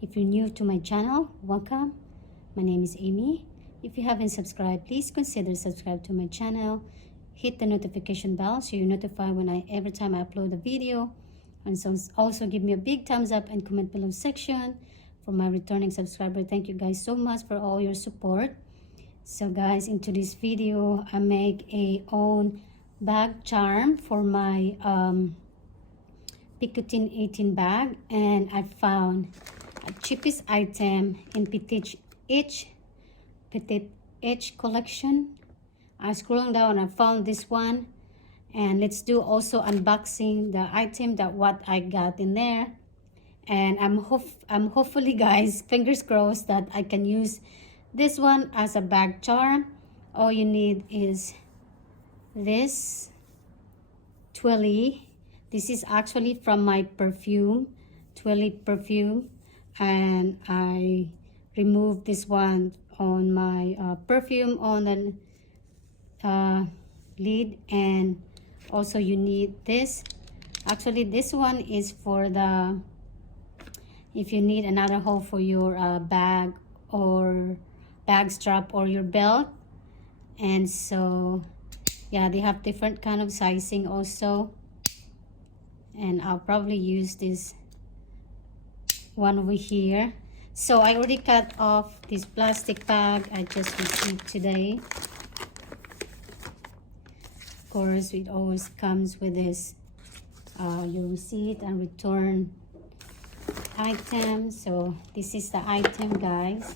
If you're new to my channel, welcome. My name is Amy. If you haven't subscribed, please consider subscribe to my channel. Hit the notification bell so you're notified every time I upload a video. And so also give me a big thumbs up and comment below section. For my returning subscriber, thank you guys so much for all your support. So guys, into this video, I make a own bag charm for my Petit 18 bag, and I found a cheapest item in Petit collection. I scrolled down, I found this one, and let's do also unboxing the item that what I got in there. And I'm hopefully guys, fingers crossed, that I can use this one as a bag charm. All you need is this twilly. This is actually from my perfume, twilly perfume, and I removed this one on my perfume on the lid. And also you need this. Actually this one is for the if you need another hole for your bag or bag strap or your belt. And so yeah, they have different kind of sizing also, and I'll probably use this one over here. So I already cut off this plastic bag I just received today. Of course, it always comes with this your receipt and return item. So this is the item, guys.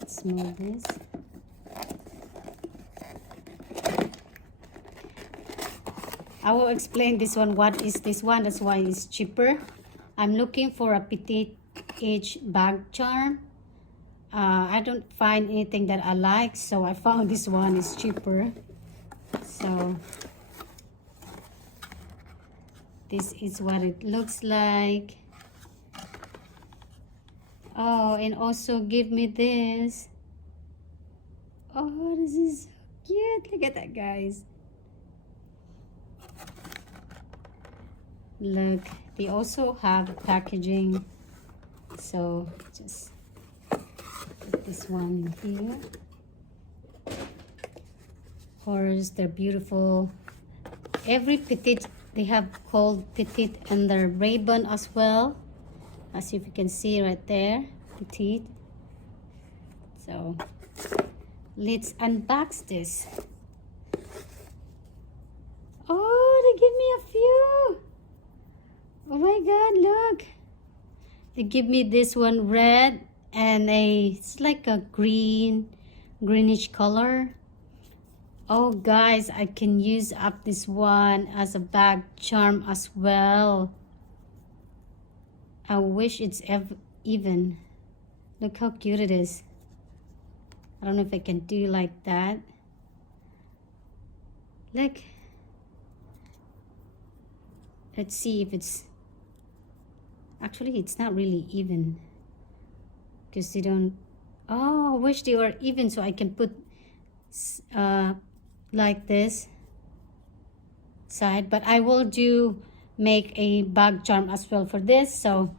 Let's move this. I will explain this one. What is this one? That's why it's cheaper. I'm looking for a Petit bag charm. I don't find anything that I like, so I found this one is cheaper. So this is what it looks like. Oh, and also give me this. Oh, this is so cute. Look at that, guys. Look, they also have packaging. So just put this one in here. Of course, they're beautiful. Every Petit, they have called Petit and their ribbon as well. As if you can see right there, Petit. So let's unbox this. Oh, they give me a few. Oh my god, look. They give me this one red and it's like a greenish color. Oh guys, I can use up this one as a bag charm as well. I wish it's even. Look how cute it is. I don't know if I can do like that. Look. Let's see if it's actually, it's not really even because they don't. Oh, I wish they were even so I can put like this side. But I will make a bag charm as well for this. So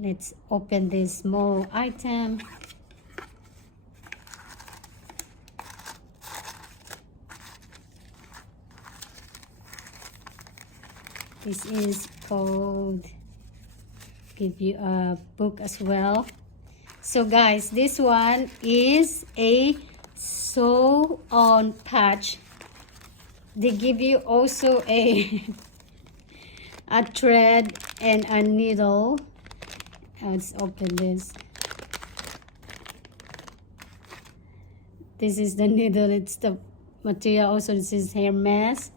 let's open this small item. This is called, give you a book as well. So guys, this one is a sew on patch. They give you also a thread and a needle. Let's open this. This is the needle. It's the material. Also, this is Hermes.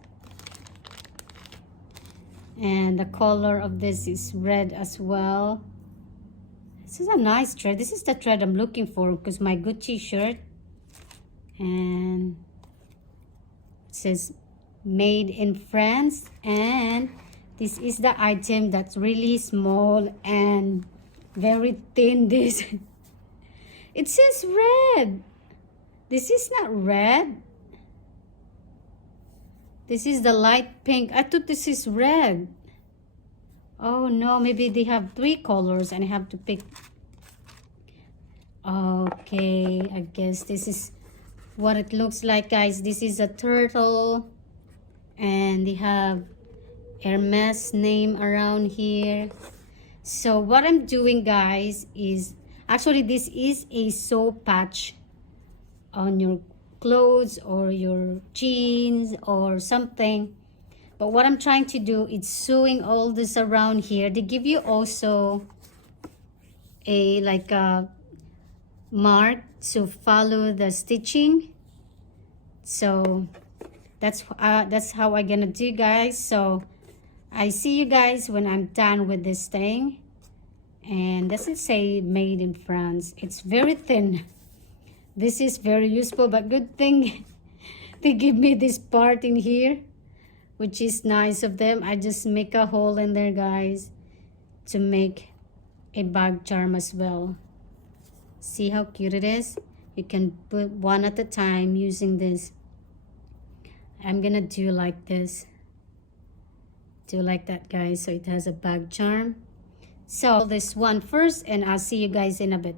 And the color of this is red as well. This is a nice thread. This is the thread I'm looking for because my Gucci shirt. And it says made in France. And this is the item that's really small and very thin. This it says red. This is not red. This is the light pink. I thought this is red. Oh no, maybe they have 3 colors and I have to pick. Okay, I guess this is what it looks like, guys. This is a turtle and they have Hermes name around here. So what I'm doing, guys, is actually this is a sew patch on your clothes or your jeans or something. But what I'm trying to do is sewing all this around here. They give you also a like a mark to follow the stitching. So that's how I'm gonna do, guys. So I see you guys when I'm done with this thing. And doesn't say made in France. It's very thin. This is very useful, but good thing they give me this part in here, which is nice of them. I just make a hole in there, guys, to make a bag charm as well. See how cute it is? You can put one at a time using this. I'm gonna do like this. Do like that, guys, so it has a bag charm. So this one first, and I'll see you guys in a bit.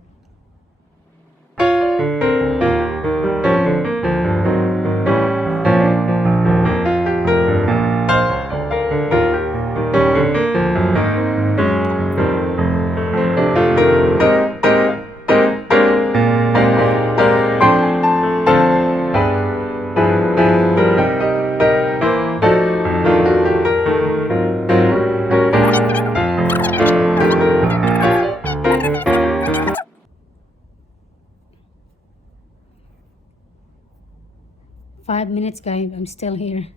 Five minutes, guys. I'm still here.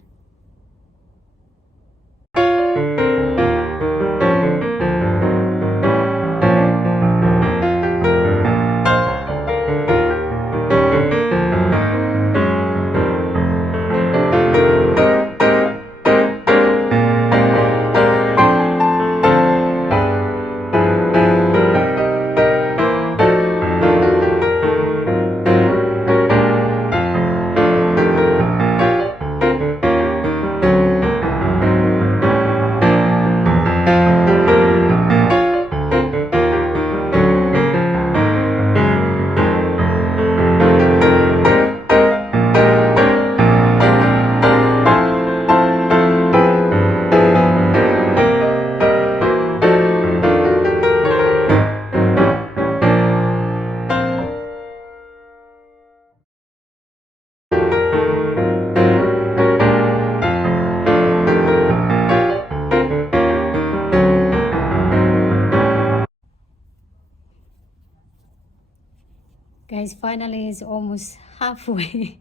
Guys, finally it's almost halfway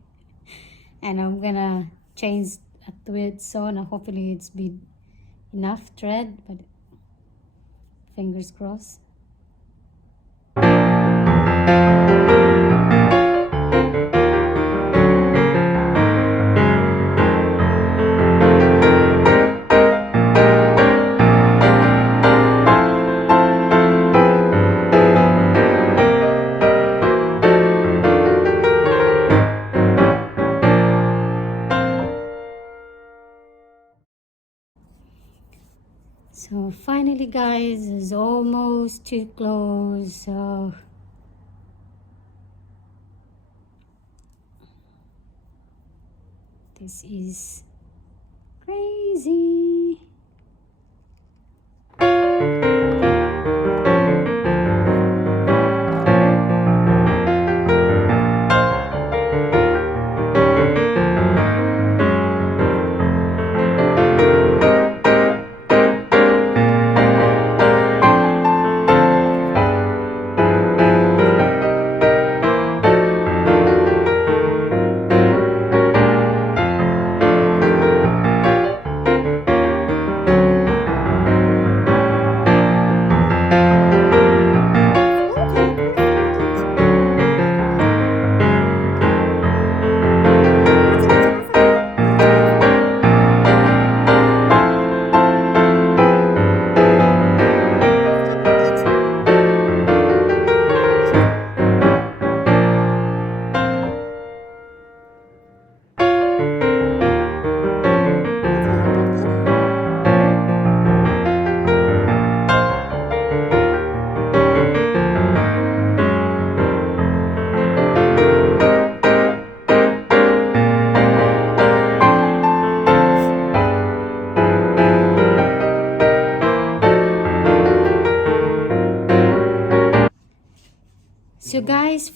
and I'm gonna change a thread. So now hopefully it's be enough thread, but fingers crossed. So finally, guys, it's almost too close. So this is crazy.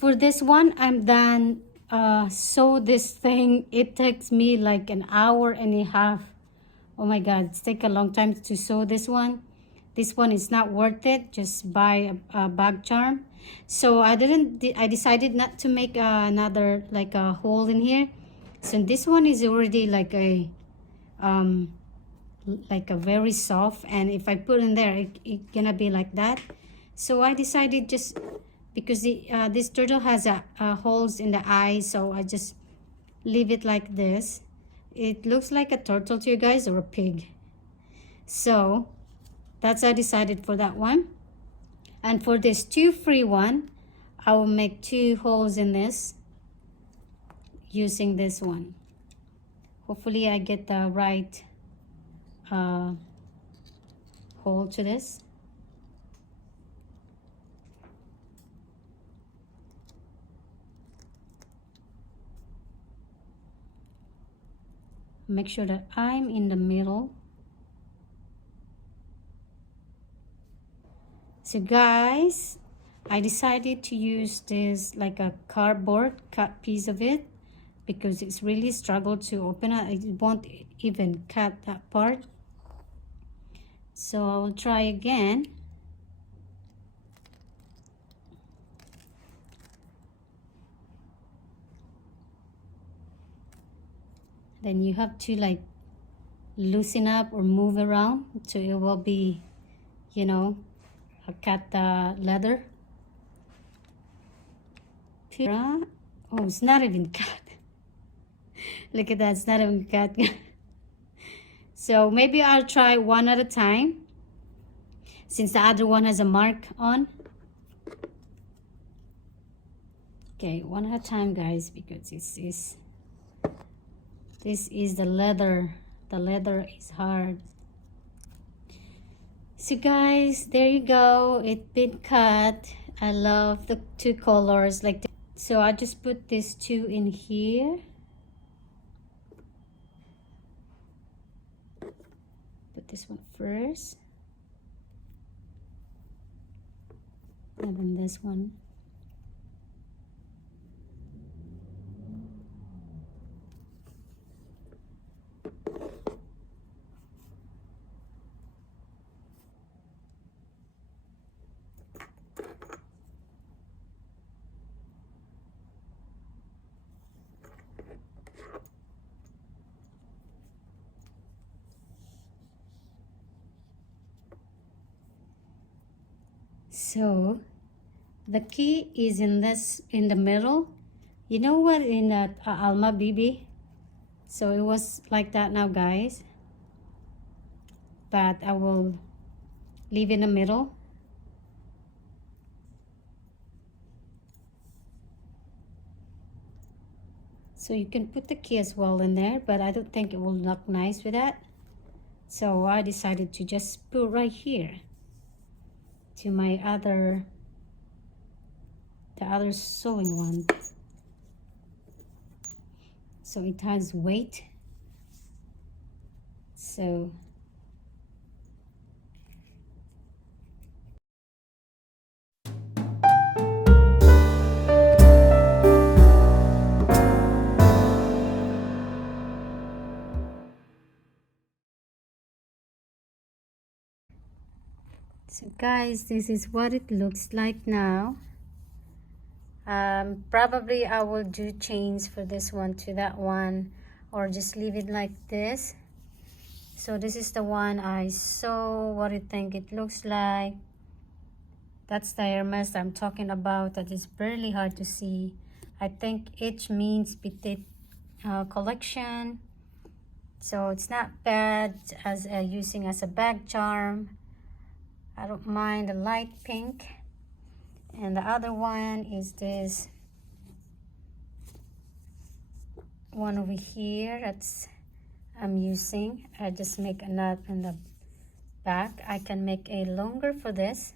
for this one, I'm done. Sew this thing, it takes me like an hour and a half. Oh my god, it's take a long time to sew this one. This one is not worth it. Just buy a bag charm. So I decided not to make another like a hole in here. So this one is already like a very soft, and if I put in there, it gonna be like that. So I decided just because this turtle has holes in the eye, so I just leave it like this. It looks like a turtle to you guys, or a pig. So that's I decided for that one. And for this 2 free one, I will make 2 holes in this using this one. Hopefully I get the right hole to this. Make sure that I'm in the middle. So guys, I decided to use this like a cardboard cut piece of it because it's really struggled to open it. It won't even cut that part. So I'll try again. Then you have to like loosen up or move around so it will be, you know, cut the leather. Oh, it's not even cut. Look at that, it's not even cut. So maybe I'll try one at a time since the other one has a mark on. Okay, one at a time, guys, because this is the leather. The leather is hard. So guys, there you go. It's been cut. I love the 2 colors like this. So I just put these 2 in here. Put this one first. And then this one. So the key is in the middle. You know what, in that Alma BB? So it was like that now, guys. But I will leave in the middle. So you can put the key as well in there, but I don't think it will look nice with that. So I decided to just put right here to my the other sewing one. So it has weight. So guys, this is what it looks like now. Probably I will do chains for this one to that one, or just leave it like this. So this is the one I saw. What do you think it looks like? That's the Hermes I'm talking about. That is really hard to see. I think each means Petit collection. So it's not bad as using as a bag charm. I don't mind the light pink. And the other one is this one over here that's I'm using. I just make a knot in the back. I can make a longer for this.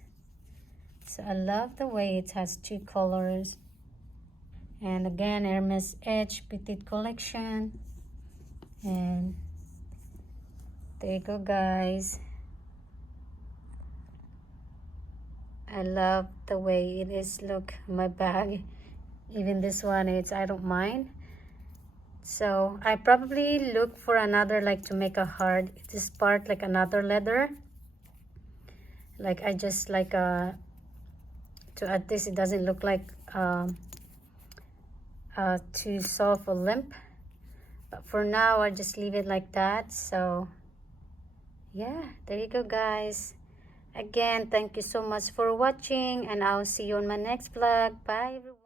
So I love the way it has 2 colors. And again, Hermes Edge Petit collection. And there you go, guys. I love the way it is look my bag. Even this one, I don't mind. So I probably look for another, like, to make a hard this part, like another leather. Like I just like to add this, it doesn't look like too soft or limp. But for now, I just leave it like that. So yeah, there you go, guys. Again, thank you so much for watching, and I'll see you on my next vlog. Bye, everyone.